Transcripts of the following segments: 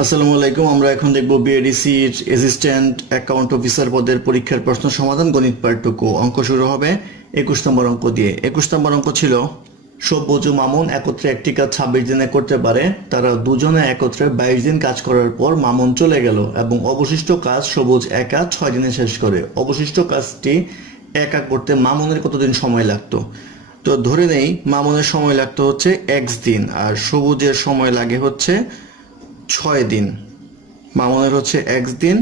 আসসালামু আলাইকুম। আমরা এখন দেখব বিএডিসির অ্যাসিস্ট্যান্ট অ্যাকাউন্ট অফিসার পদের পরীক্ষার প্রশ্ন সমাধান, গণিত পার্ট 2। অঙ্ক শুরু হবে 21 নম্বর অঙ্ক দিয়ে। 21 নম্বর অঙ্ক ছিল, সব্যজ ও মামুন একত্রে একটি কাজ 26 দিনে করতে পারে। তারা দুজনে একত্রে 22 দিন কাজ করার পর মামুন চলে গেল এবং অবশিষ্ট কাজ সবুজ একা 6 দিনে শেষ করে। অবশিষ্ট কাজটি একা করতে মামুনের কতদিন সময় লাগতো? তো ধরে নেই মামুনের সময় লাগতো হচ্ছে x দিন আর সবুজের সময় লাগে হচ্ছে 6 দিন। মামুনের হচ্ছে x দিন,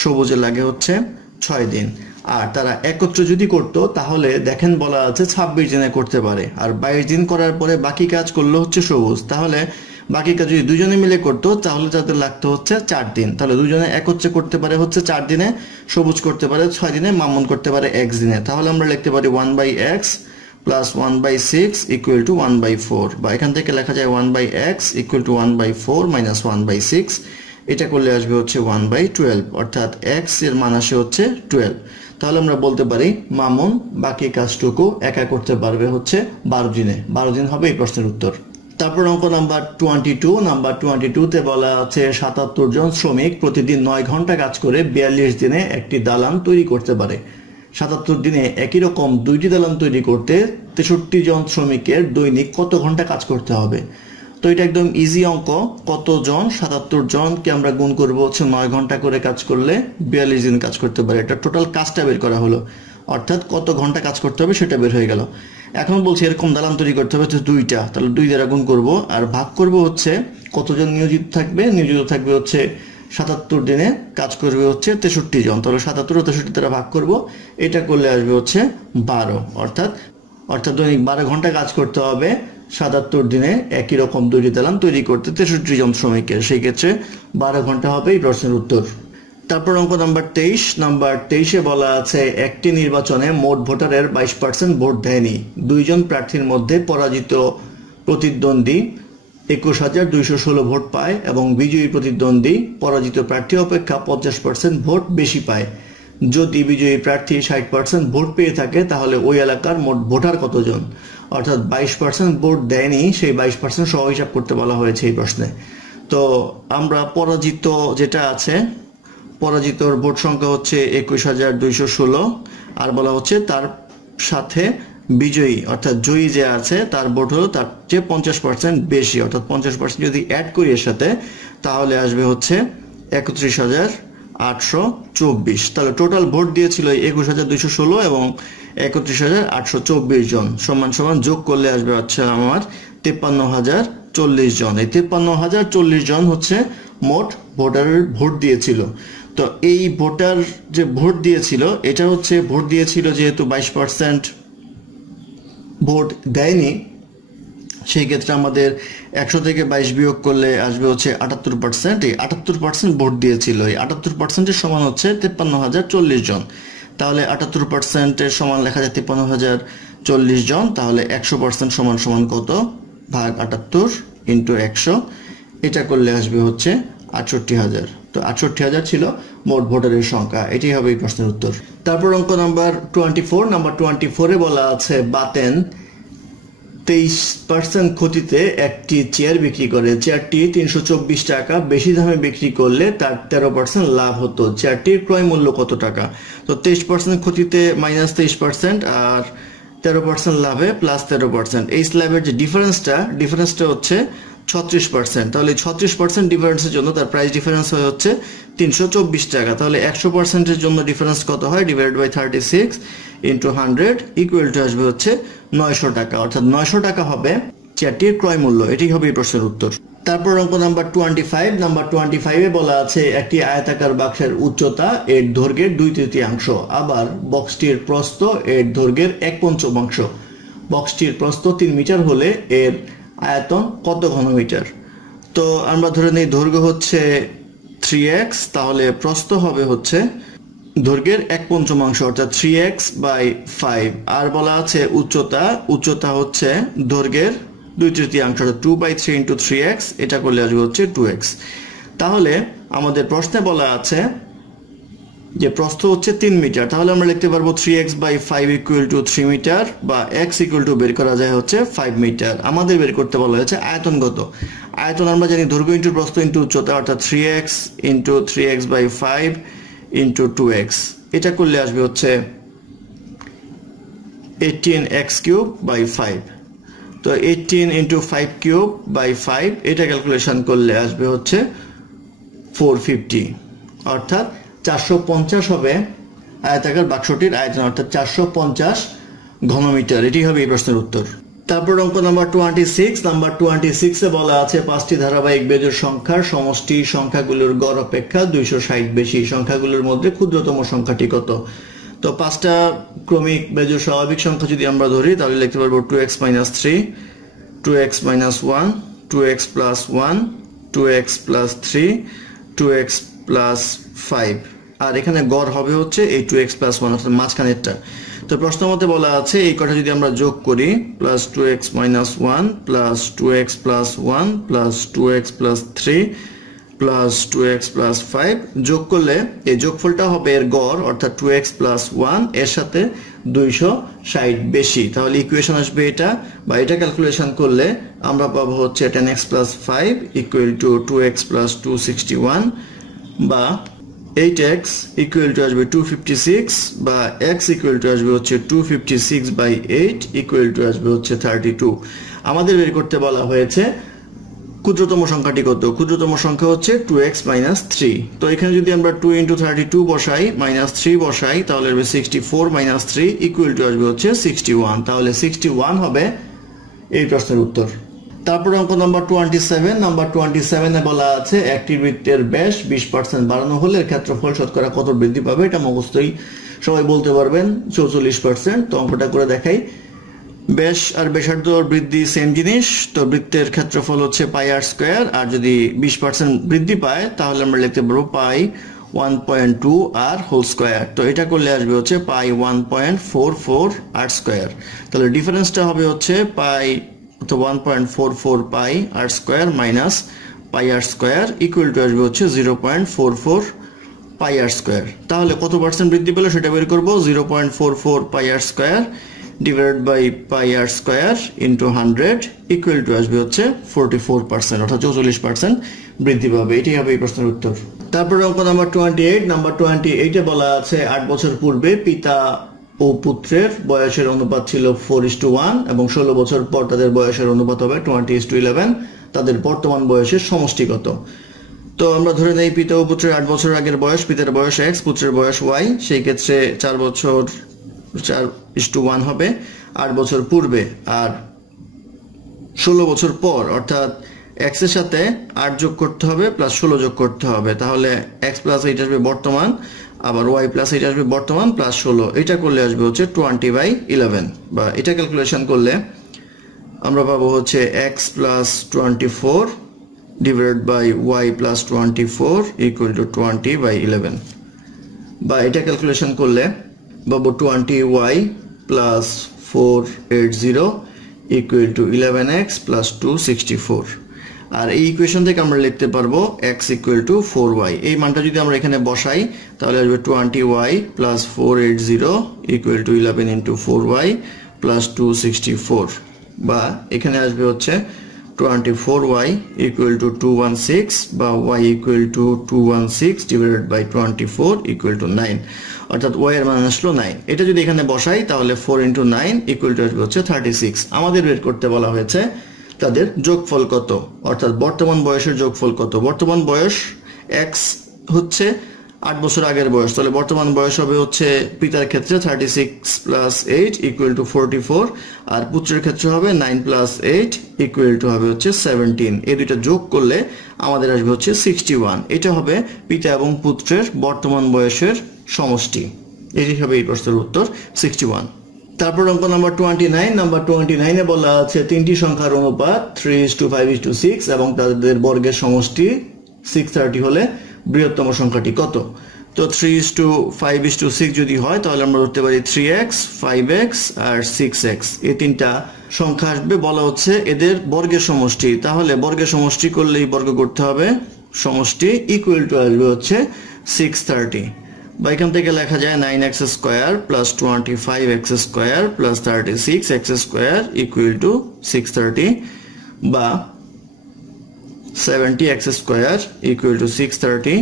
সবুজের লাগে হচ্ছে 6 দিন। আর তারা একত্রে যদি করতো তাহলে দেখেন বলা আছে 26 দিনে করতে পারে, আর 22 দিন করার পরে বাকি কাজ করলো হচ্ছে সবুজ। তাহলে বাকি কাজ যদি দুজনে মিলে করতো তাহলে তাদের লাগতো হচ্ছে 4 দিন। তাহলে দুজনে একত্রে করতে পারে হচ্ছে 4 দিনে, সবুজ করতে পারে 6 দিনে, মামুন করতে পারে x দিনে। তাহলে আমরা লিখতে পারি 1/x প্লাস 1/6 ইকুয়াল টু 1/4, বা এখান থেকে লেখা যায় 1/x ইকুয়াল টু 1/4 মাইনাস 1/6। এটা করলে আসবে হচ্ছে 1/12, অর্থাৎ x এর মান আসে হচ্ছে 12। তাহলে আমরা বলতে পারি মামুন বাকি কাজটুকু একা করতে পারবে হচ্ছে 12 দিনে। 12 দিন হবে এই প্রশ্নের উত্তর। তারপর অঙ্ক নাম্বার 22। নাম্বার 22-তে বলা আছে 77 জন শ্রমিক প্রতিদিন 9 ঘন্টা কাজ করে 42 দিনে একটি দালান তৈরি করতে পারে। 77 দিনে একই রকম 2টি দালান তৈরি করতে 63 জন শ্রমিকের দৈনিক কত ঘন্টা কাজ করতে হবে? তো এটা একদম ইজি অঙ্ক। কত জন? 77 জনকে আমরা গুণ করব হচ্ছে 9 ঘন্টা করে কাজ করলে 42 দিন কাজ করতে পারে। এটা টোটাল কাজটা বের করা হলো, অর্থাৎ কত ঘন্টা কাজ করতে হবে সেটা বের হয়ে গেল। এখন বলছি এরকম দালান তৈরি করতে হবে হচ্ছে 2টা, তাহলে 2 দ্বারা গুণ করব আর ভাগ করব হচ্ছে কতজন নিয়োজিত থাকবে। নিয়োজিত থাকবে হচ্ছে 77 দিনে কাজ করবে হচ্ছে 63 জন। তাহলে 77 ও 63 দ্বারা ভাগ করব, এটা করলে আসবে হচ্ছে 12, অর্থাৎ দৈনিক 12 ঘন্টা কাজ করতে হবে 77 দিনে একই রকম 2টি দালান তৈরি করতে 63 জন শ্রমিকের। সেই ক্ষেত্রে 12 ঘন্টা হবে এই প্রশ্নের উত্তর। তারপর অঙ্ক নাম্বার 23। নাম্বার 23-এ বলা আছে একটি নির্বাচনে মোট ভোটারের 22% ভোট দেয়নি। 2 জন প্রার্থীর মধ্যে পরাজিত প্রতিদ্বন্দ্বী 21,216 ভোট পায় এবং বিজয়ী প্রতিদ্বন্দ্বী পরাজিত প্রার্থী অপেক্ষা 50% ভোট বেশি পায়। যদি বিজয়ী প্রার্থী 60% ভোট পেয়ে থাকে তাহলে ওই এলাকার মোট ভোটার কতজন? অর্থাৎ 22% ভোট দেয়নি, সেই 22% সহ হিসাব করতে বলা হয়েছে এই প্রশ্নে। তো আমরা পরাজিত যেটা আছে, পরাজিতর ভোট সংখ্যা হচ্ছে 21,216, আর বলা হচ্ছে তার সাথে বিজয়ী অর্থাৎ জয়ী যে আছে তার ভোট হলো তার চেয়ে 50% বেশি, অর্থাৎ 50% যদি অ্যাড করি এর সাথে তাহলে আসবে হচ্ছে 31,824। তাহলে টোটাল ভোট দিয়েছিল 21,216 এবং 31,824 জন, সমান সমান যোগ করলে আসবে হচ্ছে আমার 53,040 জন। এই 53,040 জন হচ্ছে মোট ভোটারের ভোট দিয়েছিল। তো এই ভোটার যে ভোট দিয়েছিল এটা হচ্ছে ভোট দিয়েছিল যেহেতু 22% ভোট দেয়নি, সেই ক্ষেত্রে আমাদের 100 থেকে 22 বিয়োগ করলে আসবে হচ্ছে 78%। এই 78% ভোট দিয়েছিল, এই 78%-এর সমান হচ্ছে 53,040 জন। তাহলে 78%-এর সমান লেখা যায় 53,040 জন। তাহলে 100% সমান সমান কত? ভাগ 78 ইন্টু 100, এটা করলে আসবে হচ্ছে 68,000। তো 68,000 ছিল মোট ভোটারের সংখ্যা। এটাই হবে এই প্রশ্নের উত্তর। তারপর অঙ্ক নাম্বার 24। নাম্বার 24-এ বলা আছে বাতেন 23% ক্ষতিতে একটি চেয়ার বিক্রি করে। চেয়ারটি 324 টাকা বেশি দামে বিক্রি করলে তার 13% লাভ হতো। চেয়ারটির ক্রয় মূল্য কত টাকা? তো 23% ক্ষতিতে মাইনাস 23% আর 13% লাভে প্লাস 13%। এই স্ল্যাবের যে ডিফারেন্সটা হচ্ছে 36%। তাহলে 36% ডিফারেন্সের জন্য তার প্রাইস ডিফারেন্স হচ্ছে 324 টাকা। তাহলে 100%-এর জন্য ডিফারেন্স কত হয়? Divide by 36 into 100 equal to আসবে হচ্ছে 900 টাকা, অর্থাৎ 900 টাকা হবে চেয়ারটির ক্রয় মূল্য। এটি হবে এই প্রশ্নের উত্তর। তারপর অঙ্ক নাম্বার 25। নাম্বার 25-এ বলা আছে একটি আয়তাকার বাক্সের উচ্চতা এর দৈর্ঘ্যের 2/3, আবার বক্সটির প্রস্থ এর দৈর্ঘ্যের 1/5। বক্সটির প্রস্থ 3 মিটার হলে এর আয়তন কত ঘনমিটার? তো আমরা ধরে নিই দৈর্ঘ্য হচ্ছে 3x, তাহলে প্রস্থ হবে হচ্ছে দৈর্ঘ্যের 1/5, অর্থাৎ 3x/5। আর বলা আছে উচ্চতা হচ্ছে দৈর্ঘ্যের 2/3, অর্থাৎ 2/3 ইন্টু 3x, এটা করলে আসবে হচ্ছে 2x। তাহলে আমাদের প্রশ্নে বলা আছে যে প্রস্থ হচ্ছে 3 মিটার, তাহলে আমরা লিখতে পারবো 3x/5 ইকুয়াল টু 3 মিটার, বা x ইকুয়াল টু বের করা যায় হচ্ছে 5 মিটার। আমাদের বের করতে বলা হয়েছে আয়তন কত। আয়তন আমরা জানি দৈর্ঘ্য ইন্টু প্রস্থ ইন্টু উচ্চতা, অর্থাৎ 3x into 3x/5 into 2x, এটা করলে আসবে হচ্ছে 18x³/5। তো 18 ইন্টু 5³/5 এটা ক্যালকুলেশন করলে আসবে হচ্ছে 450, অর্থাৎ 450 হবে আয়তাকার বাক্সটির আয়তন, অর্থাৎ 450 ঘনমিটার। এটি হবে এই প্রশ্নের উত্তর। তারপর অঙ্ক নাম্বার 26। নাম্বার 26 এ বলা আছে 5টি ধারাবাহিক বেজোড় সংখ্যার সমষ্টি সংখ্যাগুলোর গড় অপেক্ষা 260 বেশি, সংখ্যাগুলোর মধ্যে ক্ষুদ্রতম সংখ্যাটি কত? তো 5টা ক্রমিক বেজোড় স্বাভাবিক সংখ্যা যদি আমরা ধরি তাহলে লিখতে পারবো 2x - 3, 2x - 1, 2x + 1, 2x + 3, 2x + 5, আর এখানে গড় হবে হচ্ছে এই 2x + 1, অর্থাৎ মাঝখানেরটা। তো প্রশ্ন মতে বলা আছে এই কটা যদি আমরা যোগ করি, +2x - 1 + 2x + 1 + 2x + 3 + 2x + 5 যোগ করলে এই যোগফলটা হবে এর গড়, অর্থাৎ 2x + 1 এর সাথে 260 বেশি। তাহলে ইকুয়েশন আসবে এটা, বা এটা ক্যালকুলেশন করলে আমরা পাবো হচ্ছে 10x + 5 = 2x + 261, বা 8x = আসবে 256, বা x আসবে হচ্ছে 256/8 আসবে হচ্ছে 32। আমাদের বের করতে বলা হয়েছে ক্ষুদ্রতম সংখ্যাটি কত? ক্ষুদ্রতম সংখ্যা হচ্ছে 2x - 3। তো এখানে যদি আমরা 2 × 32 বসাই, -3 বসাই, তাহলে আসবে 64 - 3 আসবে হচ্ছে 61। তাহলে 61 হবে এই প্রশ্নের উত্তর। তারপর অঙ্ক নাম্বার 27। নাম্বার 27 এ বলা আছে একটি বৃত্তের ব্যাস 20% বাড়ানো হলে এর ক্ষেত্রফল শতকরা কত বৃদ্ধি পাবে? এটা মুখস্থই সবাই বলতে পারবেন, 44%। তো অঙ্কটা করে দেখাই। ব্যাস আর ব্যাসার্ধ বৃদ্ধি সেম জিনিস, তো বৃত্তের ক্ষেত্রফল হচ্ছে πr², আর যদি 20% বৃদ্ধি পায় তাহলে আমরা লিখতে পারবো π1.2r²। তো এটা করলে আসবে হচ্ছে π1.44r²। তাহলে ডিফারেন্সটা হবে হচ্ছে π1.44πr² মাইনাস πr² আসবে হচ্ছে 0.44 πr²। তাহলে কত পার্সেন্ট বৃদ্ধি পেল সেটা বের করবো। 0.44 πr² divided by πr² into 100 আসবে হচ্ছে 44%, অর্থাৎ 44% বৃদ্ধি পাবে। এটাই হবে এই প্রশ্নের উত্তর। তারপর অঙ্ক নাম্বার 28। নাম্বার 28 এ বলা আছে 8 বছর পূর্বে পিতা ও পুত্রের বয়সের অনুপাত ছিল 4:1 এবং 16 বছর পর তাদের বয়সের অনুপাত হবে 20:11। তাদের বর্তমান বয়সের সমষ্টি কত? তো আমরা ধরে নেই পিতা ও পুত্রের 8 বছর আগের বয়স, পিতার বয়স x, পুত্রের বয়স y। সেই ক্ষেত্রে 4 বছর 4:1 হবে 8 বছর পূর্বে, আর 16 বছর পর, অর্থাৎ x এর সাথে 8 যোগ করতে হবে প্লাস 16 যোগ করতে হবে। তাহলে x + 8 আসবে বর্তমান, আবার y + 8 আসবে বর্তমান প্লাস 16। এটা করলে আসবে হচ্ছে 20/11, বা এটা ক্যালকুলেশন করলে আমরা পাবো হচ্ছে x + 24 divided by y + 24 = 20/11, বা এটা ক্যালকুলেশন করলে পাবো 20y + 480 = 11x + 264। আর এই ইকুয়েশন থেকে আমরা লিখতে পারবো x = 4y। এই মানটা যদি আমরা এখানে বসাই তাহলে আসবে 20y + 480 = 11 × 4y + 264, বা এখানে আসবে হচ্ছে 24y = 216, বা y = 216 divided by 24 = 9, অর্থাৎ y এর মান আসলো 9। এটা যদি এখানে বসাই তাহলে 4 × 9 আসবে হচ্ছে 36। আমাদের বের করতে বলা হয়েছে তাদের যোগফল কত, অর্থাৎ বর্তমান বয়সের যোগফল কত। বর্তমান বয়স x হচ্ছে 8 বছর আগের বয়স, তাহলে বর্তমান বয়স হবে হচ্ছে পিতার ক্ষেত্রে 36 + 8 = 44, আর পুত্রের ক্ষেত্রে হবে 9 + 8 হবে হচ্ছে 17। এই দুইটা যোগ করলে আমাদের আসবে হচ্ছে 61। এটা হবে পিতা এবং পুত্রের বর্তমান বয়সের সমষ্টি। এটি হবে এই প্রশ্নের উত্তর, 61। তারপর অঙ্ক নাম্বার 29। নাম্বার 29 এ বলা আছে তিনটি সংখ্যার অনুপাত 3:5:6 এবং তাদের বর্গের সমষ্টি 630 হলে বৃহত্তম সংখ্যাটি কত? তো 3:5:6 যদি হয় তাহলে আমরা ধরতে পারি 3x, 5x আর 6x। এই তিনটা সংখ্যা আসবে, বলা হচ্ছে এদের বর্গের সমষ্টি। তাহলে বর্গের সমষ্টি করলেই বর্গ করতে হবে, সমষ্টি আসবে হচ্ছে 630, বা এখান থেকে লেখা যায় 9x² + 25x² + 36x² = 630, বা 70 এক্স স্কোয়ার ইকুয়াল টু 630,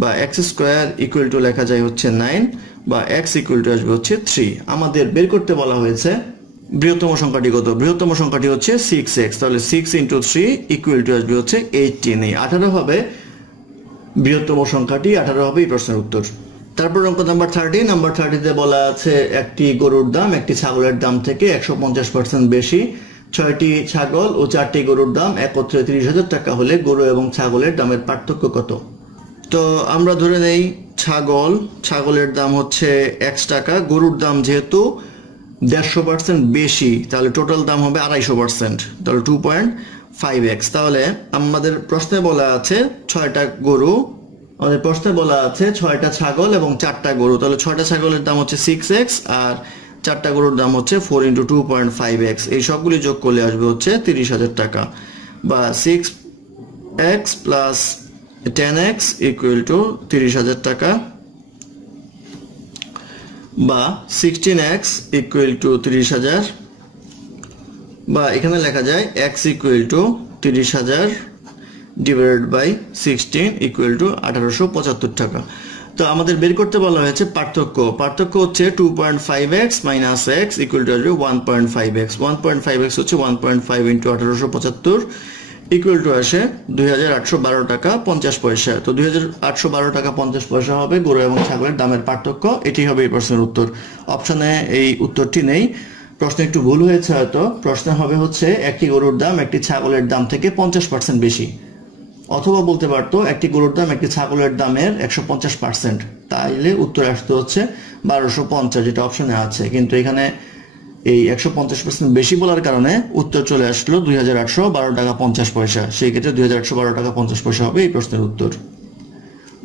বা এক্স স্কোয়ার ইকুয়াল টু লেখা যায় হচ্ছে 9, বা এক্স ইকুয়াল টু আসবে হচ্ছে 3। আমাদের বের করতে বলা হয়েছে বৃহত্তম সংখ্যাটি কত। বৃহত্তম সংখ্যাটি হচ্ছে 6x, তাহলে 6 × 3 ইকুয়াল টু আসবে হচ্ছে 18। এই 18 হবে বৃহত্তম সংখ্যাটি, 18 হবে এই প্রশ্নের উত্তর। তারপর অঙ্ক নাম্বার 30। নাম্বার 30তে বলা আছে একটি গরুর দাম একটি ছাগলের দাম থেকে 150% বেশি। 6টি ছাগল ও 4টি গরুর দাম একত্রে 30,000 টাকা হলে গরু এবং ছাগলের দামের পার্থক্য কত। তো আমরা ধরে নেই ছাগলের দাম হচ্ছে x টাকা, গরুর দাম যেহেতু 150% বেশি তাহলে টোটাল দাম হবে 250%, তাহলে 2.5x। তাহলে আমাদের প্রশ্নে বলা আছে 6টা গরু, আমাদের প্রশ্নে বলা আছে 6টা ছাগল এবং 4টা গরু, তাহলে 6টা ছাগলের দাম হচ্ছে 6x আর 4টা গরুর দাম হচ্ছে 4 × 2.5x। এই সবগুলি যোগ করলে আসবে হচ্ছে 30,000 টাকা, বা 6x plus 10x equal to 30,000 টাকা, বা 16x ইকুয়াল টু 30,000, বা এখানে লেখা যায় x equal to 30,000 divided by 16 equal to 1875 টাকা। তো আমাদের বের করতে বলা হয়েছে পার্থক্য হচ্ছে 2.5x minus x equal to আসবে 1.5x। 1.5x হচ্ছে 1.5 × 1875 ইকুয়াল টু আসে 2,812 টাকা 50 পয়সা। তো 2,812 টাকা 50 পয়সা হবে গরু এবং ছাগলের দামের পার্থক্য। এটি হবে এই প্রশ্নের উত্তর। অপশনে এই উত্তরটি নেই, প্রশ্নে একটু ভুল হয়েছে হয়তো। প্রশ্নে হবে হচ্ছে একটি গরুর দাম একটি ছাগলের দাম থেকে 50% বেশি, অথবা বলতে পারতো একটি গরুর দাম একটি ছাগলের দামের 150%, তাইলে উত্তর আসতে হচ্ছে 1250, যেটা অপশনে আছে। কিন্তু এখানে এই 150% বেশি বলার কারণে উত্তর চলে আসলো 2,812 টাকা 50 পয়সা। সেই ক্ষেত্রে 2,812 টাকা 50 পয়সা হবে এই প্রশ্নের উত্তর।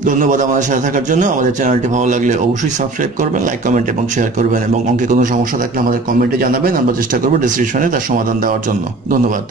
ধন্যবাদ আমাদের সাথে থাকার জন্য। আমাদের চ্যানেলটি ভালো লাগলে অবশ্যই সাবস্ক্রাইব করবেন, লাইক, কমেন্ট এবং শেয়ার করবেন, এবং অঙ্কে কোনো সমস্যা থাকলে আমাদের কমেন্টে জানাবেন। আমরা চেষ্টা করবো ডেসক্রিপশনে তার সমাধান দেওয়ার জন্য। ধন্যবাদ।